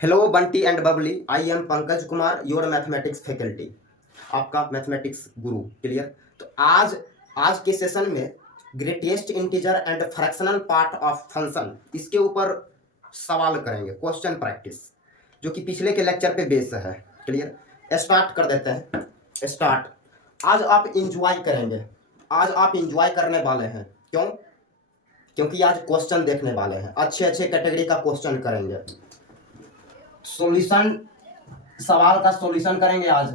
Hello Bunty and Babli, I am Pankaj Kumar, your mathematics faculty, आपका mathematics गुरु। Clear. तो आज आज के सेशन में greatest integer and fractional part of function, इसके ऊपर सवाल करेंगे, क्वेश्चन प्रैक्टिस, जो कि पिछले के लेक्चर पे बेस है। क्लियर। स्टार्ट कर देते हैं। स्टार्ट। आज आप इंजॉय करेंगे, आज आप इंजॉय करने वाले हैं। क्यों? क्योंकि आज क्वेश्चन देखने वाले हैं, अच्छे अच्छे कैटेगरी का क्वेश्चन करेंगे। सॉल्यूशन, सवाल का सॉल्यूशन करेंगे आज।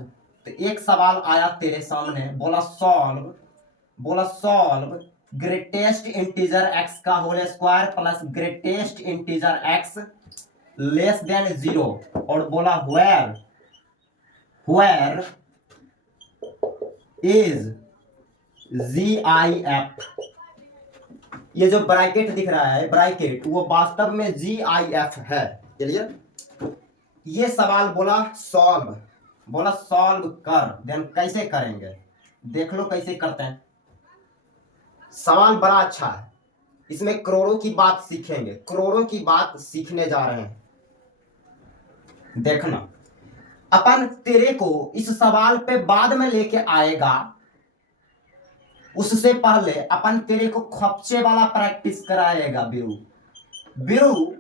तो एक सवाल आया तेरे सामने, बोला सॉल्व ग्रेटेस्ट इंटीजर x का whole square plus greatest integer x less than 0, और बोला वेयर इज GIF। ये जो ब्रैकेट दिख रहा है, ब्रैकेट, वो वास्तव में GIF है। क्लियर। ये सवाल बोला सॉल्व कर। देन कैसे करेंगे, देख लो कैसे करते हैं। सवाल बड़ा अच्छा है, इसमें करोड़ों की बात सीखेंगे, करोड़ों की बात सीखने जा रहे हैं। देखना, अपन तेरे को इस सवाल पे बाद में लेके आएगा, उससे पहले अपन तेरे को खपचे वाला प्रैक्टिस कराएगा। बिरू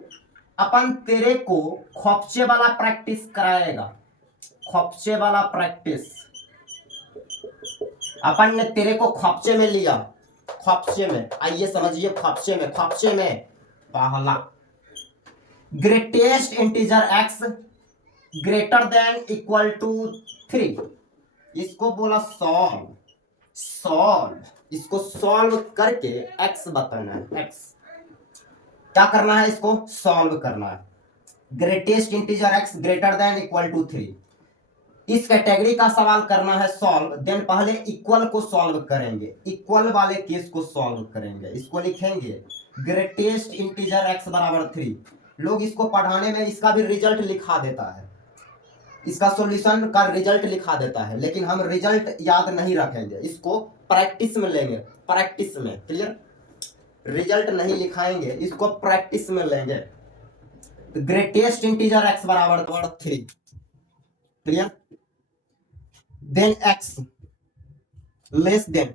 अपन तेरे को खपचे वाला प्रैक्टिस कराएगा। खपचे वाला प्रैक्टिस अपन ने तेरे को खपचे में लिया। खपचे में आइए समझिए। खपचे में पहला greatest integer x greater than equal to 3, इसको बोला सॉल्व। इसको सॉल्व करके x बताना है। x क्या करना है, इसको सॉल्व करना है। Greatest integer x greater than equal to 3, इस कैटेगरी का सवाल करना है सॉल्व। देन पहले इक्वल को सॉल्व करेंगे, इक्वल वाले केस को सॉल्व करेंगे। इसको लिखेंगे ग्रेटेस्ट इंटीजर x बराबर 3। लोग इसको पढ़ाने में इसका भी रिजल्ट लिखा देता है, इसका सॉल्यूशन का रिजल्ट लिखा देता है, लेकिन हम रिजल्ट याद नहीं रखेंगे, इसको प्रैक्टिस में लेंगे। प्रैक्टिस में, क्लियर। रिजल्ट नहीं लिखाएंगे, इसको प्रैक्टिस में लेंगे। ग्रेटेस्ट इंटीजर x बराबर 3, clear. Then x less than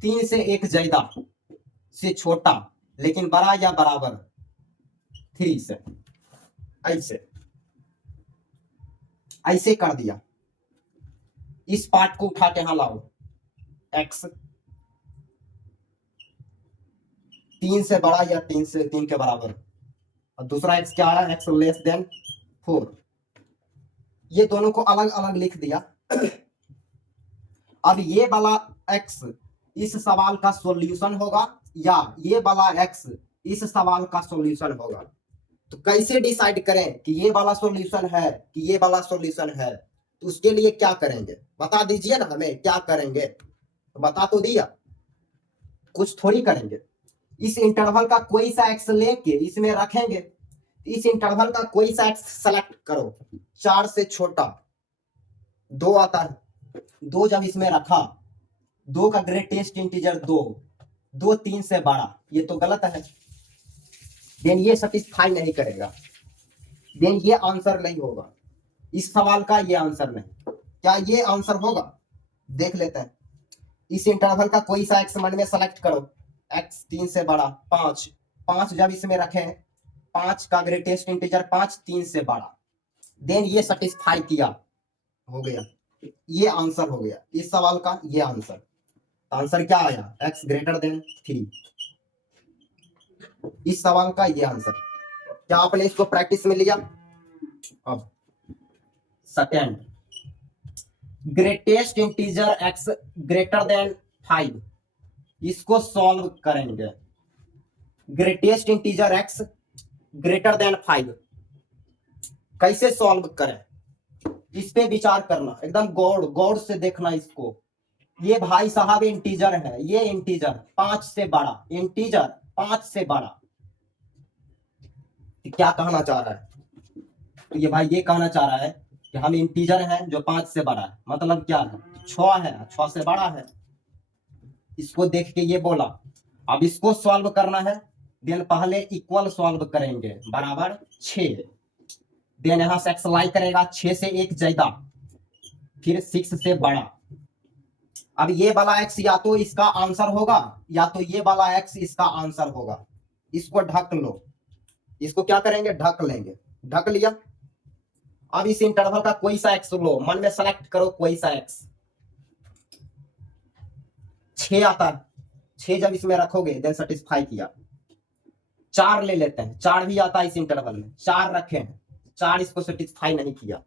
3 से 1 ज्यादा से छोटा लेकिन बड़ा या बराबर 3 से। ऐसे कर दिया। इस पार्ट को उठा के यहां लाओ। x 3 से बड़ा या 3 के बराबर, और दूसरा x क्या है, x लेस देन 4। ये दोनों को अलग अलग लिख दिया। अब ये वाला x इस सवाल का सॉल्यूशन होगा, या ये वाला x इस सवाल का सॉल्यूशन होगा। तो कैसे डिसाइड करें कि ये वाला सॉल्यूशन है कि ये वाला सॉल्यूशन है? तो उसके लिए क्या करेंगे बता दीजिए ना, हमें क्या करेंगे तो बता तो दिया, कुछ थोड़ी करेंगे। इस इंटरवल का कोई सा x लेके इसमें रखेंगे। इस इंटरवल का कोई सा x सेलेक्ट करो, 4 से छोटा 2 आता है। 2 जब इसमें रखा, 2 का ग्रेटेस्ट इंटीजर 2 3 से बड़ा, ये तो गलत है। देन ये सेटिस्फाई नहीं करेगा, देन ये आंसर नहीं होगा। इस सवाल का ये आंसर नहीं। क्या ये आंसर होगा? देख लेते हैं। इस इंटरवल का कोई सा x मन में सेलेक्ट करो, x 3 से बड़ा 5 जब इसमें रखें, 5 का ग्रेटेस्ट इंटीजर 5 3 से बड़ा, देन ये सेटिस्फाई किया, हो गया। ये आंसर हो गया इस सवाल का, ये आंसर। आंसर क्या आया, x ग्रेटर देन 3। इस सवाल का ये आंसर। क्या आपने इसको प्रैक्टिस में लिया? अब second, greatest integer x greater then 5, इसको सॉल्व करेंगे। Greatest integer x greater then 5 कैसे सॉल्व करें, इस पे विचार करना, एकदम गौर से देखना इसको। ये भाई साहब इंटीजर है, ये इंटीजर 5 से बड़ा, इंटीजर 5 से बड़ा। क्या कहना चाह रहा है? तो ये भाई ये कहना चाह रहा है कि हम इंटीजर हैं जो 5 से बड़ा है, मतलब क्या है, 6 है, 6 से बड़ा है। इसको देख के ये बोला। अब इसको सॉल्व करना है, देन पहले इक्वल सॉल्व करेंगे, बराबर 6। देन यहां से एक्स लाई करेगा 6 से 1 ज्यादा, फिर 6 से बड़ा। अब ये वाला एक्स या तो इसका आंसर होगा या तो ये वाला एक्स इसका आंसर होगा। इसको ढक लो, इसको क्या करेंगे, ढक लेंगे। ढक लिया। अब इस इंटरवल का कोई सा एक्स लो, मन में सेलेक्ट करो कोई सा एक्स। 6 आता है, 6 जब इसमें रखोगे देन सेटिस्फाई किया। 4 ले लेते हैं, 4 भी आता है इस इंटरवल में, 4 रखे हैं, 4 इसको सेटिस्फाई नहीं किया।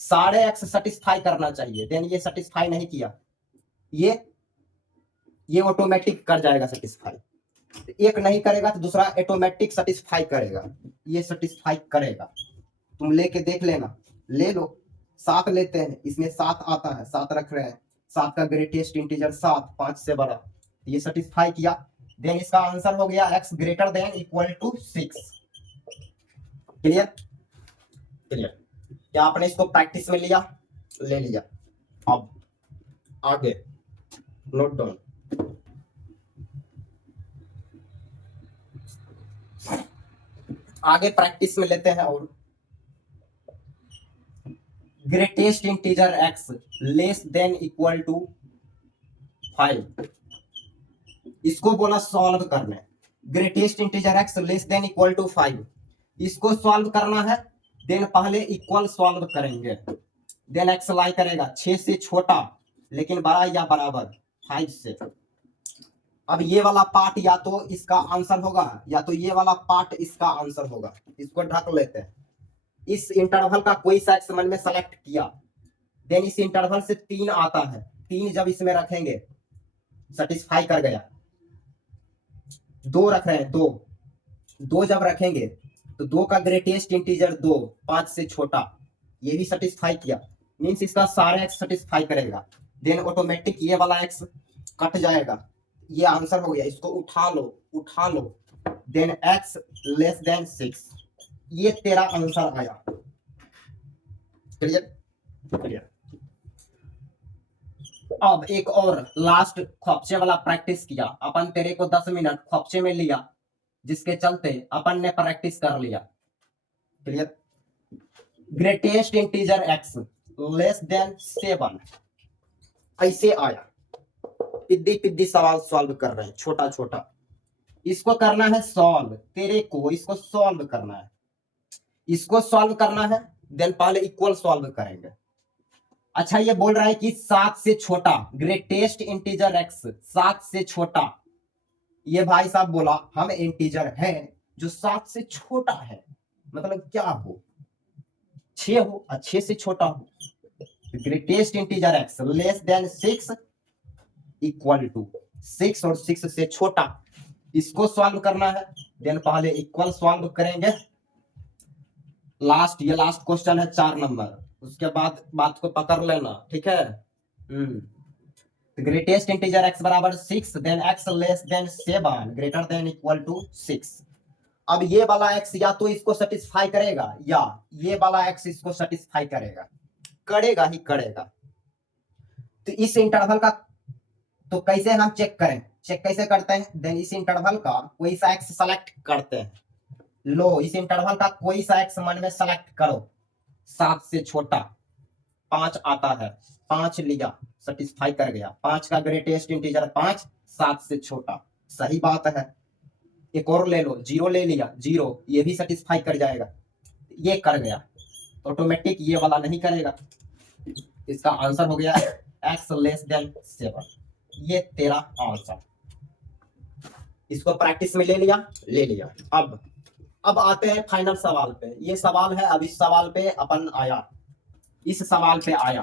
सारे एक्स सेटिस्फाई करना चाहिए, देन ये सेटिस्फाई नहीं किया, ये ऑटोमेटिक कर जाएगा सेटिस्फाई। एक नहीं करेगा तो दूसरा ऑटोमेटिक सेटिस्फाई करेगा, ये सेटिस्फाई करेगा। तुम लेके देख लेना, ले लो। 7 लेते हैं, इसमें 7 आता है, 7 रख रहे हैं। 7 का ग्रेटेस्ट इंटीजर 7, 5 से बड़ा, ये सेटिस्फाई किया। देन इसका आंसर हो गया x greater than equal to 6। Clear? Clear. क्या आपने इसको प्रैक्टिस में लिया? ले लिया। अब आगे नोट डाउन। आगे प्रैक्टिस में लेते हैं। और greatest integer x less than equal to 5, इसको बोला सॉल्व करने। Greatest integer x less than equal to 5, इसको सॉल्व करना है। देन पहले इक्वल सॉल्व करेंगे, देन x लाई करेगा 6 से छोटा लेकिन बड़ा या बराबर 5 से। अब ये वाला पार्ट या तो इसका आंसर होगा या तो ये वाला पार्ट इसका आंसर होगा। इसको ढक लेते हैं। इस इंटरवल का कोई सा एक्स मन में सेलेक्ट किया, देन इस इंटरवल से 3 आता है, 3 जब इसमें रखेंगे सेटिस्फाई कर गया। 2 रख रहे हैं, 2 जब रखेंगे तो 2 का ग्रेटेस्ट इंटीजर 2, 5 से छोटा, ये भी सेटिस्फाई किया। मींस इसका सारे एक्स सेटिस्फाई करेगा। देन ऑटोमेटिक ये वाला एक्स कट जाएगा, ये आंसर हो गया। इसको उठा लो, उठा लो। देन x लेस देन 6, ये तेरा आंसर आया। क्लियर? क्लियर। अब एक और लास्ट ख्वाबचे वाला प्रैक्टिस किया अपन। तेरे को 10 मिनट ख्वाबचे में लिया, जिसके चलते अपन ने प्रैक्टिस कर लिया। Clear? Greatest integer x less than 7, ऐसे आया। पिद्दी पिद्दी सवाल सॉल्व कर रहे हैं, छोटा छोटा। इसको करना है सॉल्व, तेरे को इसको सॉल्व करना है। इसको सॉल्व करना है, देन पहले इक्वल सॉल्व करेंगे। अच्छा, ये बोल रहा है कि 7 से छोटा, ग्रेटेस्ट इंटीजर x 7 से छोटा। ये भाई साहब बोला हम इंटीजर है जो 7 से छोटा है, मतलब क्या हो, 6 हो, 6 से छोटा हो। Greatest integer x less than 6 equal to 6 और 6 से छोटा। इसको सॉल्व करना है, देन पहले इक्वल सॉल्व करेंगे। लास्ट, ये लास्ट क्वेश्चन है 4 नंबर, उसके बाद बात को पकड़ लेना, ठीक है। ग्रेटेस्ट इंटीजर x बराबर 6, then x less than 7 greater than equal to 6। अब ये वाला x या तो इसको सेटिस्फाई करेगा या ये वाला x इसको सेटिस्फाई करेगा, करेगा ही करेगा। तो इस इंटरवल का तो कैसे हम चेक करें, चेक कैसे करते हैं? देन इस इंटरवल का कोई सा एक्स सेलेक्ट करते हैं। लो, इस इंटरवल का कोई सा एक्स मन में सेलेक्ट करो। 7 से छोटा 5 आता है, 5 लिया, सेटिस्फाई कर गया। 5 का ग्रेटेस्ट इंटीजर 5, 7 से छोटा, सही बात है। एक और ले लो, 0 ले लिया, 0, ये भी सेटिस्फाई कर जाएगा, ये कर गया। ऑटोमेटिक ये वाला नहीं करेगा। इसका आंसर हो गया x लेस देन 7, ये तेरा आंसर। इसको प्रैक्टिस में ले लिया, ले लिया। अब आते हैं फाइनल सवाल पे। ये सवाल है, अब इस सवाल पे अपन आया, इस सवाल पे आया,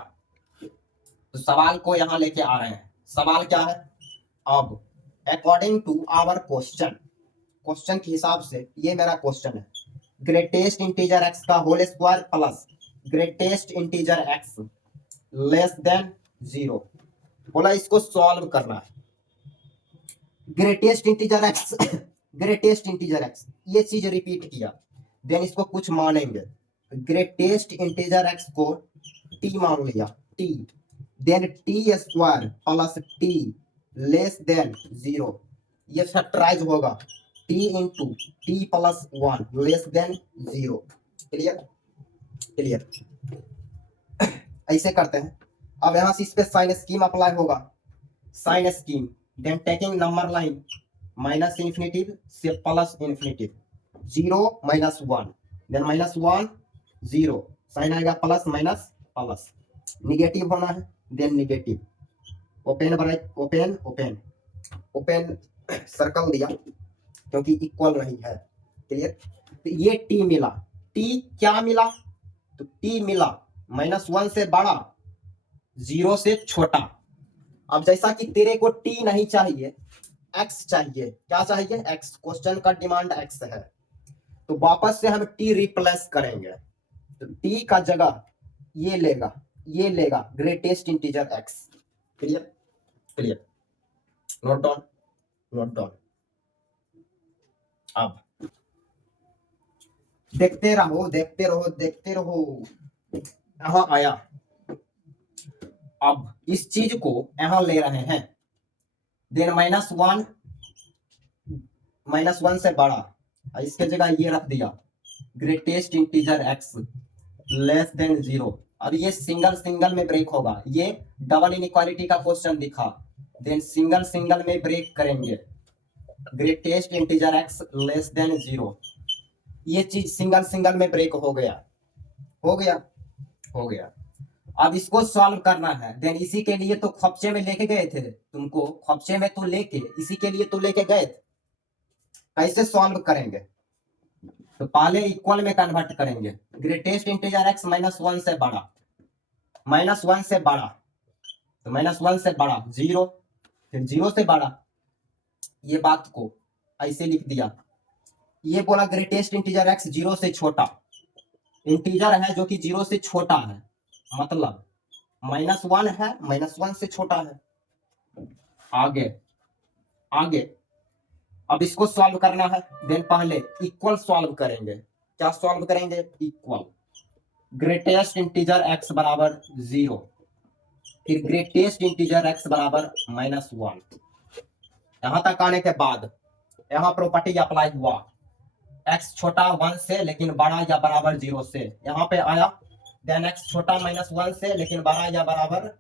तो सवाल को यहां लेके आ रहे हैं। सवाल क्या है? अब according to our question, question के हिसाब से ये मेरा क्वेश्चन है। ग्रेटेस्ट इंटीजर x का whole square plus greatest integer x less than 0, बोला इसको सॉल्व करना है। Greatest integer x greatest integer x, ये चीज रिपीट किया, देन इसको कुछ मानेंगे। ग्रेटेस्ट इंटीजर x को t मान लिया, t, then t square plus t less than 0, ये फैक्टराइज होगा t into t plus 1 less than 0। Clear? Clear. ऐसे करते हैं। अब यहां से इस पे साइन स्कीम अप्लाई होगा, sign scheme, then taking number line minus infinitive से plus infinitive, 0 minus 1, then minus 1 0, sign आएगा प्लस माइनस प्लस, निगेटिव होना है, then negative, open bracket, open open open circle दिया क्योंकि इक्वल नहीं है। क्लियर। तो ये टी मिला, टी क्या मिला, तो टी मिला -1 से बड़ा, 0 से छोटा। अब जैसा कि तेरे को टी नहीं चाहिए, एक्स चाहिए, क्या चाहिए, एक्स, क्वेश्चन का डिमांड एक्स है, तो वापस से हम टी रिप्लेस करेंगे, तो टी का जगह ये लेगा greatest integer x. Clear clear, note down note down. अब देखते रहो देखते रहो देखते रहो, यहां आया, अब इस चीज को यहां ले रहे हैं, देन -1 से बड़ा, इसके जगह ये रख दिया greatest integer x less than 0। अब ये सिंगल सिंगल में ब्रेक होगा, ये डबल इनइक्वालिटी का क्वेश्चन दिखा, देन सिंगल सिंगल में ब्रेक करेंगे, greatest integer x less than 0, ये चीज सिंगल सिंगल में ब्रेक हो गया हो गया हो गया। अब इसको सॉल्व करना है, देन इसी के लिए तो खपचे में लेके गए थे तुमको, खपचे में तो लेके इसी के लिए तो लेके गए थे। कैसे सॉल्व करेंगे, तो पहले इक्वल में कन्वर्ट करेंगे, ग्रेटेस्ट इंटीजर एक्स -1 से बड़ा, -1 से बड़ा, तो -1 से बड़ा 0, फिर 0 से बड़ा, ये बात को ऐसे लिख दिया, ये बोला ग्रेटेस्ट इंटीजर एक्स 0 से छोटा, इंटीजर है जो कि 0 से छोटा है, मतलब -1 है, -1 से छोटा है। आगे आगे अब इसको सॉल्व करना है, देन पहले इक्वल सॉल्व करेंगे, क्या सॉल्व करेंगे, इक्वल, ग्रेटेस्ट इंटीजर एक्स बराबर 0, फिर ग्रेटेस्ट इंटीजर एक्स बराबर -1। यहां तक आने के बाद यहां प्रॉपर्टी अप्लाई हुआ, एक्स छोटा 1 से लेकिन बड़ा या बराबर 0 से, यहां पे आया, देन एक्स छोटा -1 से लेकिन बड़ा या बराबर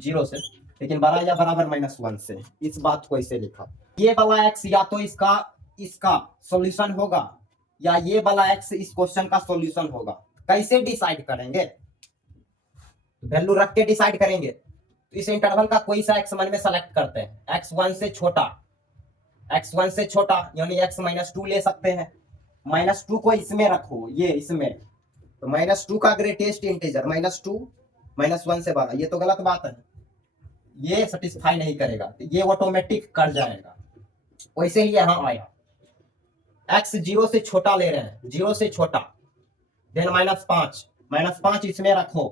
0 से, लेकिन बड़ा या बराबर -1 से, इस बात को इसे लिखा। ये वाला एक्स या तो इसका सॉल्यूशन होगा, या ये वाला एक्स इस क्वेश्चन का सॉल्यूशन होगा। कैसे डिसाइड करेंगे, वैल्यू रख के डिसाइड करेंगे, तो इस इंटरवल का कोई सा एक्स मन में सेलेक्ट करते हैं, x1 से छोटा, x1 से छोटा यानी x -2 ले सकते हैं, -2 को इसमें रखो, ये इसमें, तो -2 का ग्रेटेस्ट इंटीजर -2 -1 से बड़ा, ये तो गलत बात है, ये सेटिस्फाई नहीं करेगा, तो ये ऑटोमेटिक कर जाएगा। वैसे ही यहां आया, x 0 से छोटा ले रहे हैं, 0 से छोटा, देन -5 इसमें रखो,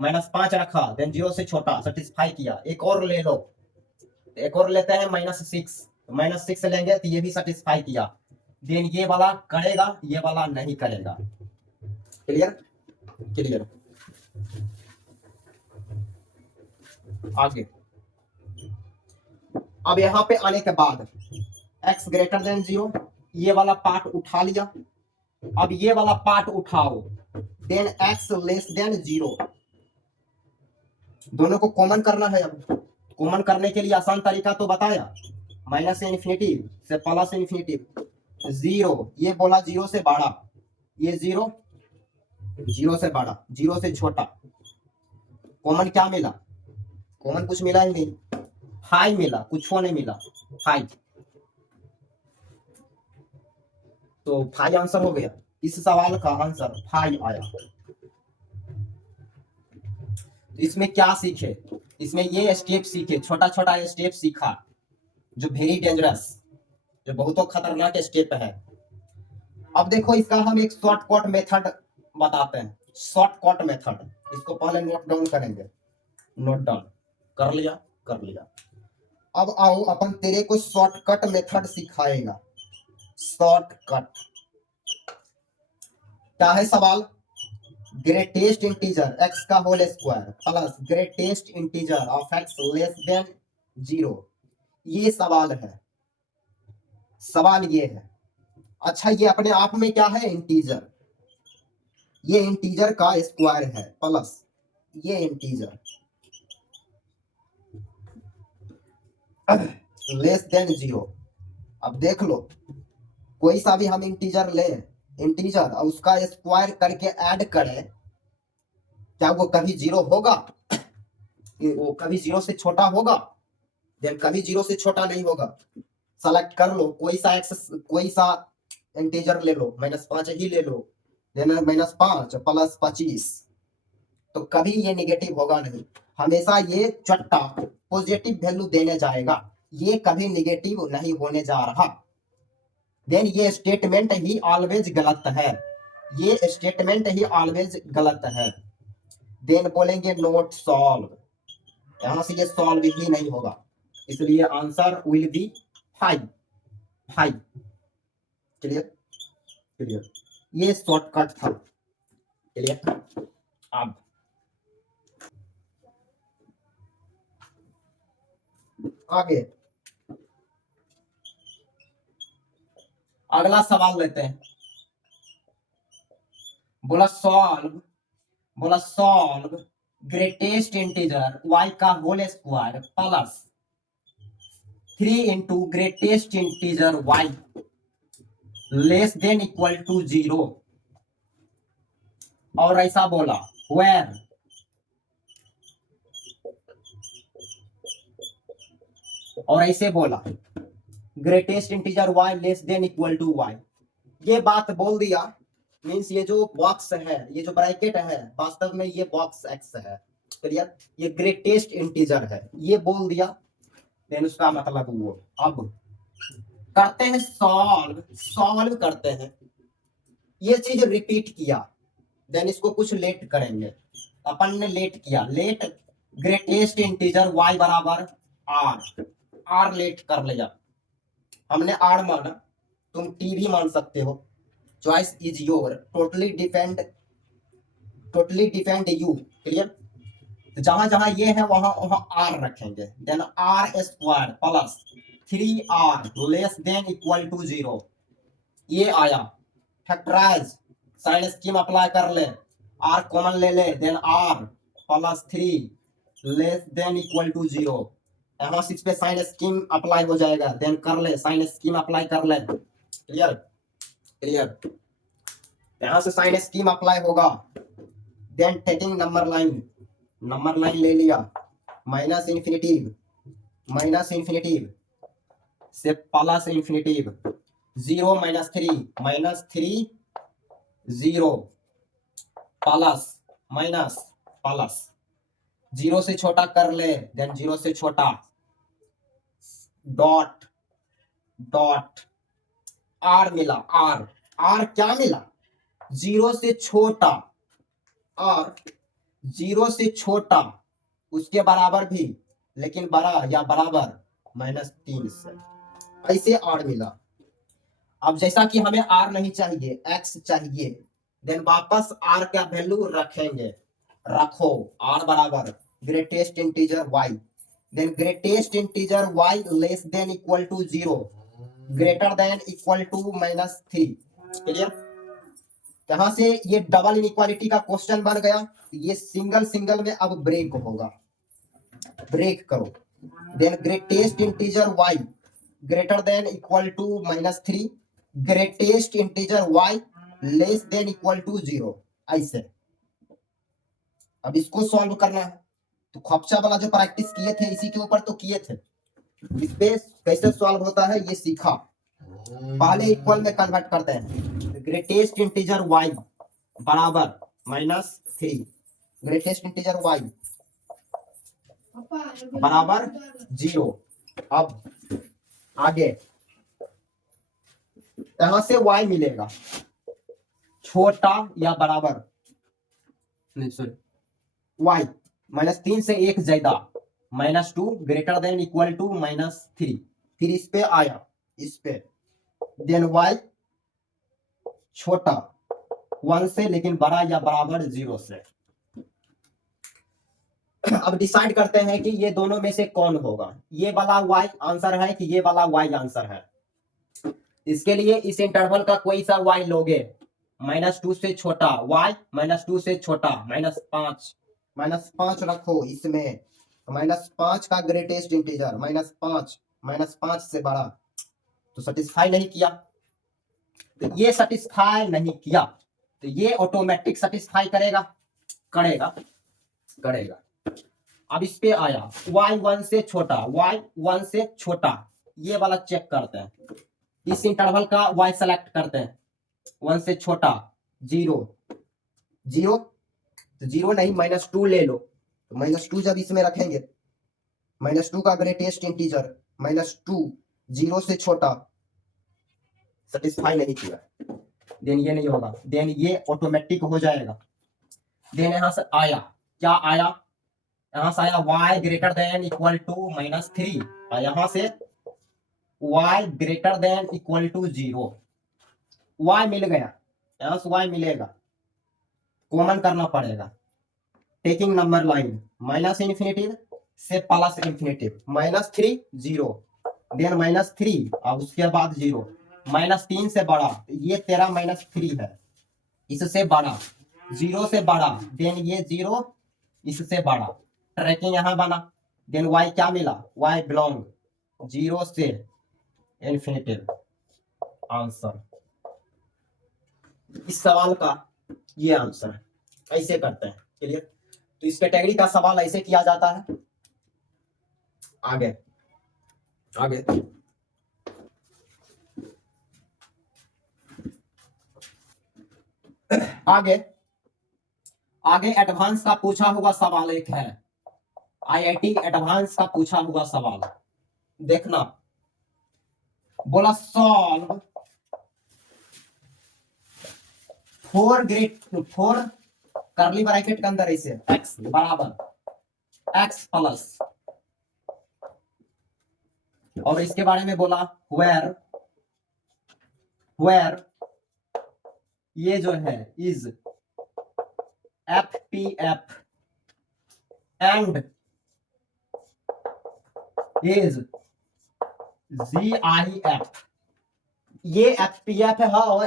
-5 रखा, देन 0 से छोटा, सेटिस्फाई किया, एक और ले लो, एक और लेते हैं -6, तो -6 लेंगे तो ये भी सेटिस्फाई किया, देन ये वाला करेगा, ये वाला नहीं करेगा। Clear clear. आगे अब यहां पे आने के बाद x ग्रेटर देन 0, ये वाला पार्ट उठा लिया, अब ये वाला पार्ट उठाओ, देन x लेस देन 0, दोनों को कॉमन करना है। अब कॉमन करने के लिए आसान तरीका तो बताया, माइनस इन्फिनिटी से प्लस इन्फिनिटी, 0, ये बोला 0 से बड़ा, ये 0 से बड़ा, 0 से छोटा, कॉमन क्या मिला, कॉमन कुछ मिला ही नहीं, 5 मिला, कुछ नहीं मिला, 5, तो 5 आंसर हो गया, इस सवाल का आंसर 5 आया। इसमें क्या सीखे, इसमें ये स्टेप सीखे, छोटा छोटा स्टेप सीखा जो वेरी डेंजरस, जो बहुत खतरनाक स्टेप है। अब देखो इसका हम एक शॉर्टकट मेथड बताते हैं, शॉर्टकट मेथड, इसको पहले नोट डाउन करेंगे, नोट डाउन कर लिया कर लिया। अब आओ अपन तेरे को शॉर्टकट मेथड सिखाएगा, शॉर्टकट क्या है सवाल, ग्रेटेस्ट इंटीजर x का whole square plus greatest integer of x less than 0, ये सवाल है, सवाल ये है। अच्छा ये अपने आप में क्या है, इंटीजर, ये इंटीजर का स्क्वायर है प्लस ये इंटीजर लेस देन 0। अब देख लो, कोई सा भी हम इंटीजर ले, इंटीजर और उसका स्क्वायर करके ऐड करें, क्या वो कभी 0 होगा? वो कभी 0 से छोटा होगा? देन कभी 0 से छोटा नहीं होगा। सेलेक्ट कर लो कोई सा एक्स, कोई सा इंटीजर ले लो, -5 ही ले लो, देन -5 प्लस 25, तो कभी ये निगेटिव होगा नहीं, हमेशा ये चट्टा पॉजिटिव वैल्यू देने जाएगा, ये कभी निगेटिव नहीं होने जा रहा। देन ये स्टेटमेंट ही ऑलवेज गलत है, ये स्टेटमेंट ही ऑलवेज गलत है। देन बोलेंगे नॉट सॉल्व, यहां से ये सॉल्व ही नहीं होगा, इसलिए answer will be 5। Clear clear, ये शॉर्टकट था। क्लियर। अब आगे अगला सवाल लेते हैं। बोला सॉल्व ग्रेटेस्ट इंटीजर y का whole square plus 3 into greatest integer y less than equal to 0। और ऐसा बोला वेयर और ऐसे बोला greatest integer y less than equal to y। ये बात बोल दिया, मीन्स ये जो बॉक्स है, ये जो ब्रैकेट है, वास्तव में ये बॉक्स x है। क्लियर, ये ग्रेटेस्ट इंटीजर है, ये बोल दिया, देन उसका मतलब वो। अब करते हैं सॉल्व करते हैं, ये चीज रिपीट किया, देन इसको कुछ लेट करेंगे। अपन ने लेट किया, लेट ग्रेटेस्ट इंटीजर y बराबर r लेट कर लिया, हमने r माना, तुम t भी मान सकते हो, choice is your, totally depend you. Clear, तो जहां जहां ये है वहां वहां r रखेंगे, then r square plus 3r less than equal to 0। ये आया फैक्टराइज, साइन स्कीम अप्लाई कर ले, r कॉमन ले ले, then r plus 3 less than equal to 0। यहां से इस पे साइन स्कीम अप्लाई हो जाएगा, देन कर ले, साइन स्कीम अप्लाई कर ले। क्लियर क्लियर, यहां से साइन स्कीम अप्लाई होगा, देन टेकिंग नंबर लाइन ले लिया, माइनस इन्फिनिटिव से प्लस इन्फिनिटिव, 0 -3 0 प्लस 0 से छोटा कर ले, देन 0 से छोटा, डॉट r मिला, r क्या मिला? 0 से छोटा, r 0 से छोटा, उसके बराबर भी, लेकिन बड़ा या बराबर -3 से, ऐसे r मिला। अब जैसा कि हमें r नहीं चाहिए, x चाहिए, देन वापस r का वैल्यू रखेंगे, रखो r बराबर greatest integer y, then greatest integer y less than equal to 0, greater than equal to -3। Clear, यहां से ये डबल इनइक्वालिटी का क्वेश्चन बन गया, ये सिंगल में अब ब्रेक होगा, ब्रेक करो, then greatest integer y greater than equal to -3, greatest integer y less than equal to 0, ऐसे। अब इसको सॉल्व करना है, तो खपचा वाला जो प्रैक्टिस किए थे इसी के ऊपर तो किए थे, इस पे कैसे सॉल्व होता है ये सीखा। पहले इक्वल में कन्वर्ट करते हैं, ग्रेटेस्ट इंटीजर y बराबर -3, ग्रेटेस्ट इंटीजर y बराबर 0। अब आगे यहां से y मिलेगा छोटा या बराबर, नहीं सॉरी, y -3 से 1 ज्यादा, -2 ग्रेटर देन इक्वल टू -3, फिर इस पे आया, इस पे, देन y छोटा 1 से लेकिन बड़ा या बराबर 0 से। अब डिसाइड करते हैं कि ये दोनों में से कौन होगा, ये वाला y आंसर है कि ये वाला y आंसर है। इसके लिए इस इंटरवल का कोई सा y लोगे, -2 से छोटा, y -2 से छोटा, -5 रखो इसमें, -5 का ग्रेटेस्ट इंटीजर, -5 से बड़ा, तो सेटिस्फाई नहीं किया, तो ये सेटिस्फाई नहीं किया, तो ये ऑटोमेटिक सेटिस्फाई करेगा, करेगा। अब इस पे आया y 1 से छोटा, ये वाला चेक करते हैं, इस इंटरवल का y सेलेक्ट करते हैं, 1 से छोटा, 0, तो 0 नहीं, -2 ले लो, तो -2 जब इसमें रखेंगे, -2 का ग्रेटेस्ट इंटीजर, -2, 0 से छोटा, सेटिस्फाई नहीं किया, देन ये नहीं होगा, देन ये ऑटोमेटिक हो जाएगा। देन यहां से आया, क्या आया, यहां से आया y greater than equal to -3, और यहां से y greater than equal to 0, y मिल गया, यहां से y मिलेगा, कॉमन करना पड़ेगा, टेकिंग नंबर लाइन -इन्फिनिटी से +इन्फिनिटी, -3 0, देन -3 और उसके बाद 0, -3 से बड़ा, ये तेरा -3 है, इससे बड़ा, 0 से बड़ा, देन ये 0 इससे बड़ा, ट्रैकिंग यहां बना, देन y क्या मिला, y बिलोंग 0 से इन्फिनिटी, आंसर इस सवाल का ये आंसर है, ऐसे करते हैं, क्लियर। तो इस कैटेगरी का सवाल ऐसे किया जाता है। आगे एडवांस का पूछा हुआ सवाल एक है, IIT एडवांस का पूछा हुआ सवाल, देखना, बोला सॉल्व 4 करली ब्रैकेट के अंदर ऐसे x बराबर x प्लस, और इसके बारे में बोला where ये जो है is FPF and is GIF, ये FPF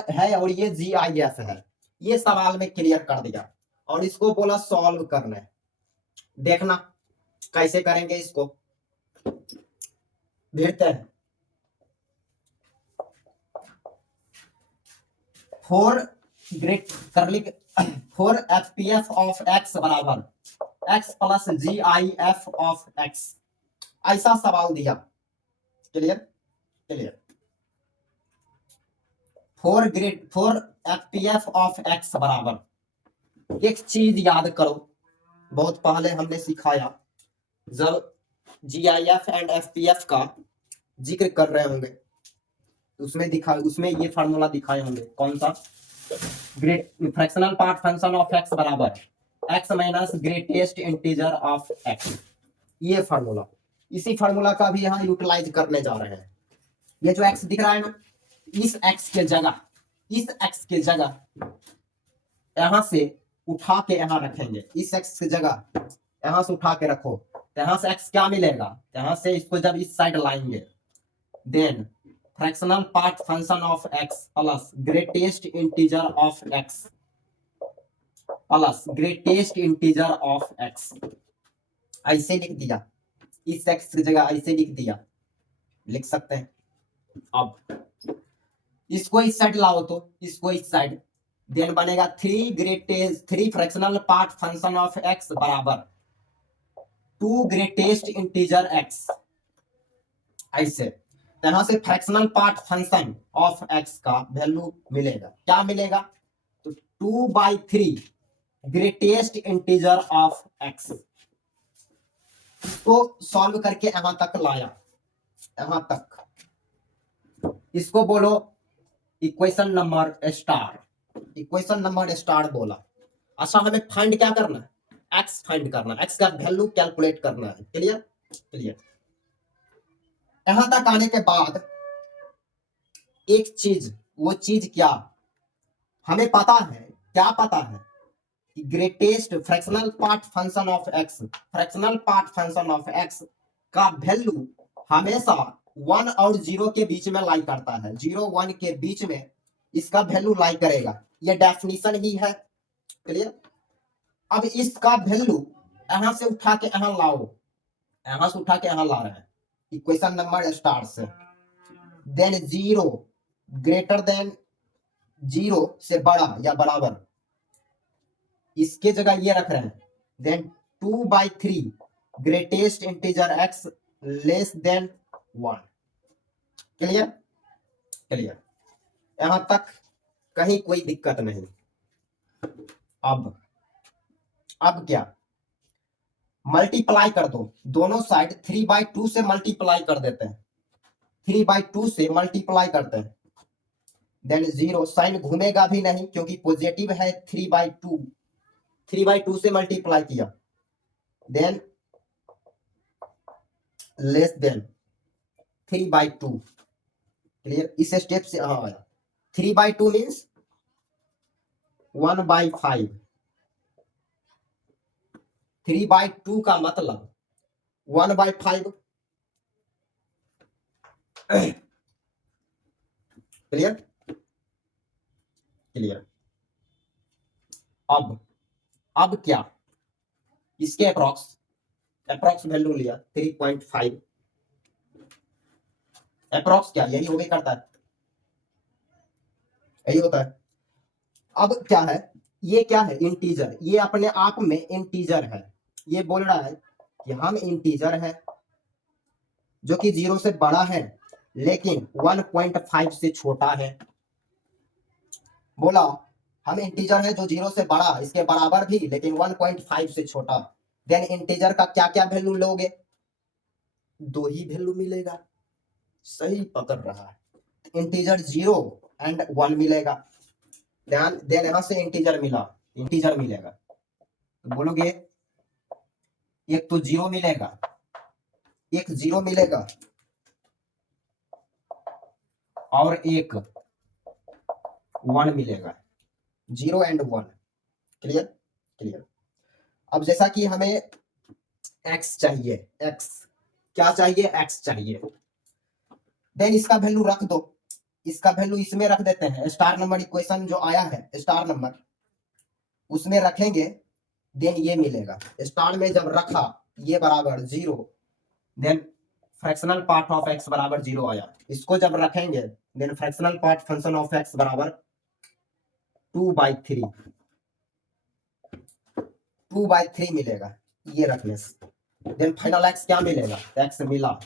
है और ये GIF है, ये सवाल में क्लियर कर दिया, और इसको बोला सॉल्व करना है। देखना कैसे करेंगे इसको, देखते हैं। 4 FPF ऑफ x बराबर x plus GIF of x, ऐसा सवाल दिया, क्लियर। 4 FPF ऑफ x बराबर, एक चीज याद करो, बहुत पहले हमने सिखाया, जब GIF एंड FPF का जिक्र कर रहे होंगे, उसमें ये फार्मूला दिखाए होंगे, कौन सा, fractional part function of x बराबर x minus greatest integer of x, ये फार्मूला, इसी फार्मूला का भी यहाँ यूटिलाइज करने जा रहे हैं। ये जो x दिख रहा है ना, इस x के जगह यहां से उठा के यहां रखेंगे, इस x की जगह यहां से उठा के रखो, यहां से x क्या मिलेगा, यहां से इसको जब इस साइड लाएंगे, then fractional part function of x plus greatest integer of x plus greatest integer of x, ऐसे लिख दिया, इस x की जगह ऐसे लिख सकते हैं। अब इसको इस साइड लाओ, तो इसको इस साइड, देन बनेगा 3 fractional part function of x बराबर 2 ग्रेटेस्ट इंटीजर x, ऐसे यहां से fractional part function of x का वैल्यू मिलेगा, क्या मिलेगा, तो 2/3 ग्रेटेस्ट इंटीजर ऑफ x, इसको सॉल्व करके यहां तक लाया, यहां तक, इसको बोलो इक्वेशन नंबर स्टार बोला। अच्छा, हमें फाइंड क्या करना है, x फाइंड करना है, x का वैल्यू कैलकुलेट करना है, क्लियर। यहां तक आने के बाद एक चीज, वो चीज क्या, हमें पता है कि greatest fractional part function of x का वैल्यू हमेशा 1 और 0 के बीच में लाई करता है, 0 1 के बीच में इसका वैल्यू लाई करेगा, ये डेफिनेशन ही है। क्लियर। अब इसका वैल्यू यहां से उठा के यहां लाओ, यहां से उठा के यहां ला रहे हैं इक्वेशन नंबर स्टार से। देन 0 ग्रेटर देन 0 से बड़ा या बराबर, इसके जगह ये रख रहे हैं। Then 2/3 greatest integer x less than 1। Clear. Clear, यहां तक कहीं कोई दिक्कत नहीं। अब क्या, मल्टीप्लाई कर दो दोनों साइड, 3/2 से मल्टीप्लाई कर देते हैं, 3/2 से मल्टीप्लाई करते हैं। देन 0 साइन घूमेगा भी नहीं क्योंकि पॉजिटिव है, 3/2 से मल्टीप्लाई किया। Than less than 3/2। क्लियर, इस स्टेप से हाँ आया। 3/2 मीन्स 1/5। 3/2 का मतलब 1/5। क्लियर। क्लियर। अब क्या, इसके अप्रॉक्स वैल्यू लिया 3.5। अप्रॉक्स क्या, यही हो गई करता है, यही होता है। अब क्या है, ये क्या है, इंटीजर, ये अपने आप में इंटीजर है। ये बोल रहा है कि हम इंटीजर है जो कि 0 से बड़ा है लेकिन 1.5 से छोटा है। बोला हम इंटीजर है जो 0 से बड़ा, इसके बराबर भी, लेकिन 1.5 से छोटा। देन इंटीजर का क्या क्या वैल्यू लोगे, 2 ही वैल्यू मिलेगा। सही पकड़ रहा है, इंटीजर 0 एंड 1 मिलेगा। देन यहां से इंटीजर मिलेगा, तो बोलोगे एक तो 0 मिलेगा, एक 0 मिलेगा और एक 1 मिलेगा, 0 एंड 1। क्लियर। क्लियर। अब जैसा कि हमें x चाहिए, x क्या चाहिए, x चाहिए। देन इसका वैल्यू रख दो, इसका वैल्यू इसमें रख देते हैं, स्टार नंबर इक्वेशन जो आया है स्टार नंबर, उसमें रखेंगे। देन ये मिलेगा, स्टार में जब रखा ये बराबर 0, then fractional part of x बराबर 0 आया। इसको जब रखेंगे then fractional part function of x बराबर 2/3 मिलेगा, ये रखने से। देन फाइनल x क्या मिलेगा, x मिला,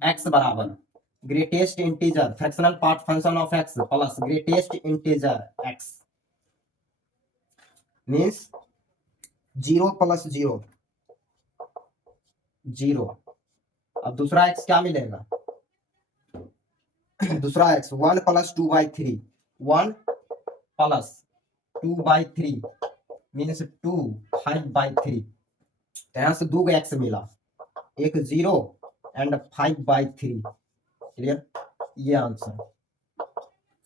x बराबर greatest integer fractional part function of x plus greatest integer x means 0 + 0 0। अब दूसरा x क्या मिलेगा, दूसरा x 1 + 2/3, 1 + 2/3 मीन्स 2, 5/3। यहां से 2 x मिला, एक 0 एंड 5/3। क्लियर, ये आंसर।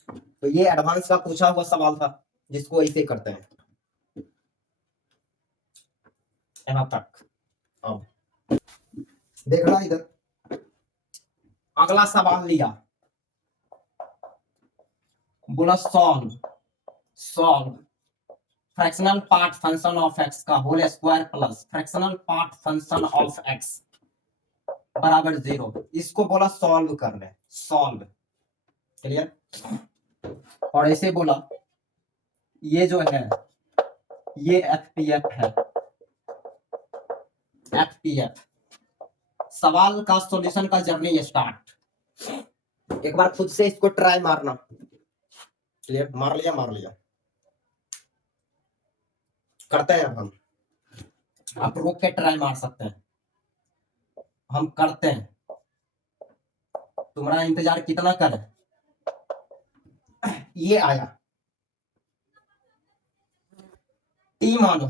तो ये एडवांस का पूछा हुआ सवाल था जिसको ऐसे करते हैं, यहां तक। अब देखना इधर, अगला सवाल लिया, बोला solve fractional part function of x का whole square plus fractional part function of x बराबर 0। इसको बोला सॉल्व करने, सॉल्व। क्लियर। और ऐसे बोला ये जो है ये FPF है, FPF। सवाल का सॉल्यूशन का जर्नी स्टार्ट। एक बार खुद से इसको ट्राई मारना। क्लियर, मार लिया करते हैं हम, आप रोक के ट्राई मार सकते हैं, हम करते हैं। तुम्हारा इंतजार कितना करें। ये आया टी मानो,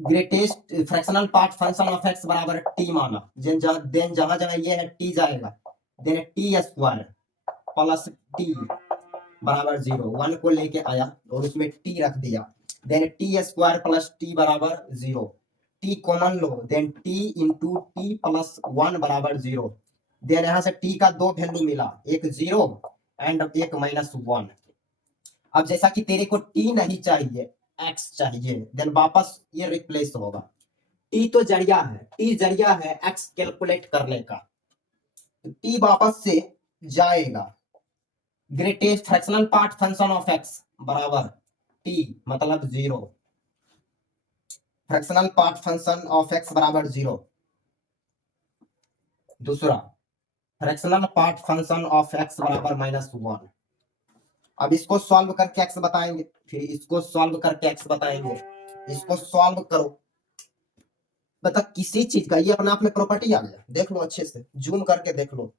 greatest fractional part function of x बराबर टी माना। देन जहां जहां ये है टी जाएगा, देन t² प्लस टी बराबर 0, 1 को लेके आया और उसमें टी रख दिया। देन t² प्लस टी बराबर 0, टी कॉमन लो, then t into t plus 1 बराबर 0। देन यहां से t का 2 वैल्यू मिला, एक 0 एंड एक -1। अब जैसा कि तेरे को टी नहीं चाहिए, एक्स चाहिए, देन वापस ये रिप्लेस होगा। टी तो जरिया है, टी जरिया है एक्स कैलकुलेट करने का। टी वापस से जाएगा, greatest fractional part function of x बराबर टी मतलब 0, fractional part function of x बराबर 0। दूसरा, fractional part function of x बराबर -1। अब इसको सॉल्व करके एक्स बताएंगे, फिर इसको सॉल्व करके एक्स बताएंगे, इसको सॉल्व करो। बता किसी चीज का, ये अपने आप में प्रॉपर्टी आ गया, देख लो अच्छे से, जूम करके देख लो।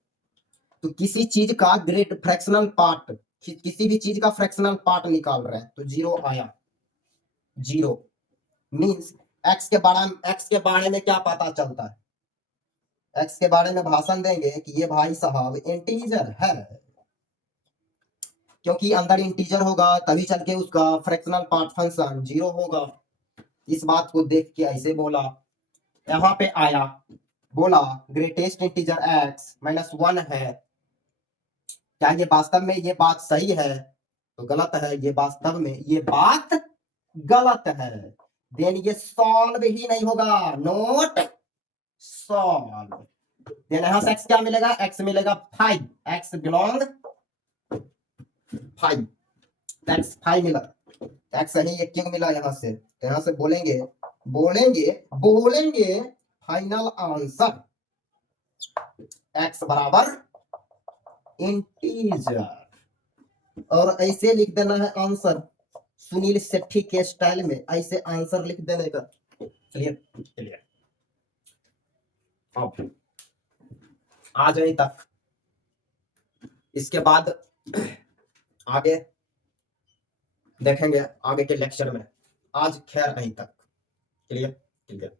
तो किसी चीज का ग्रेट फ्रैक्शनल पार्ट, किसी भी चीज का फ्रैक्शनल पार्ट निकाल रहे हैं तो 0 आया। 0 मींस एक्स के बारे में क्या पता चलता है? एक्स के बारे में भाषण देंगे कि ये भाई साहब इंटीजर है, क्योंकि अंदर इंटीजर होगा तभी चल के उसका फ्रैक्शनल पार्ट फंक्शन 0 होगा। इस बात को देख के ऐसे बोला, यहाँ पे आया, बोला ग्रेटेस्ट इंटीजर एक्स -1 है। क्या ये वास्तव में ये बात सही है? तो गलत है, ये वास्तव में ये बात गलत है। देन ये सॉल्व ही नहीं होगा, नोट सॉल्व। देन यहां से एक्स क्या मिलेगा? एक्स मिलेगा 5, एक्स बिलोंग 5, एक्स 5 मिला, एक्स सही एक क्यों मिला यहाँ से? तो यहाँ से बोलेंगे बोलेंगे बोलेंगे फाइनल आंसर एक्स बराबर इंटीजर, और ऐसे लिख देना है आंसर सुनील शेट्टी के स्टाइल में, ऐसे आंसर लिख देने का। Clear clear. अब आज यहीं तक, इसके बाद आगे देखेंगे आगे के लेक्चर में। आज खैर यहीं तक। Clear clear.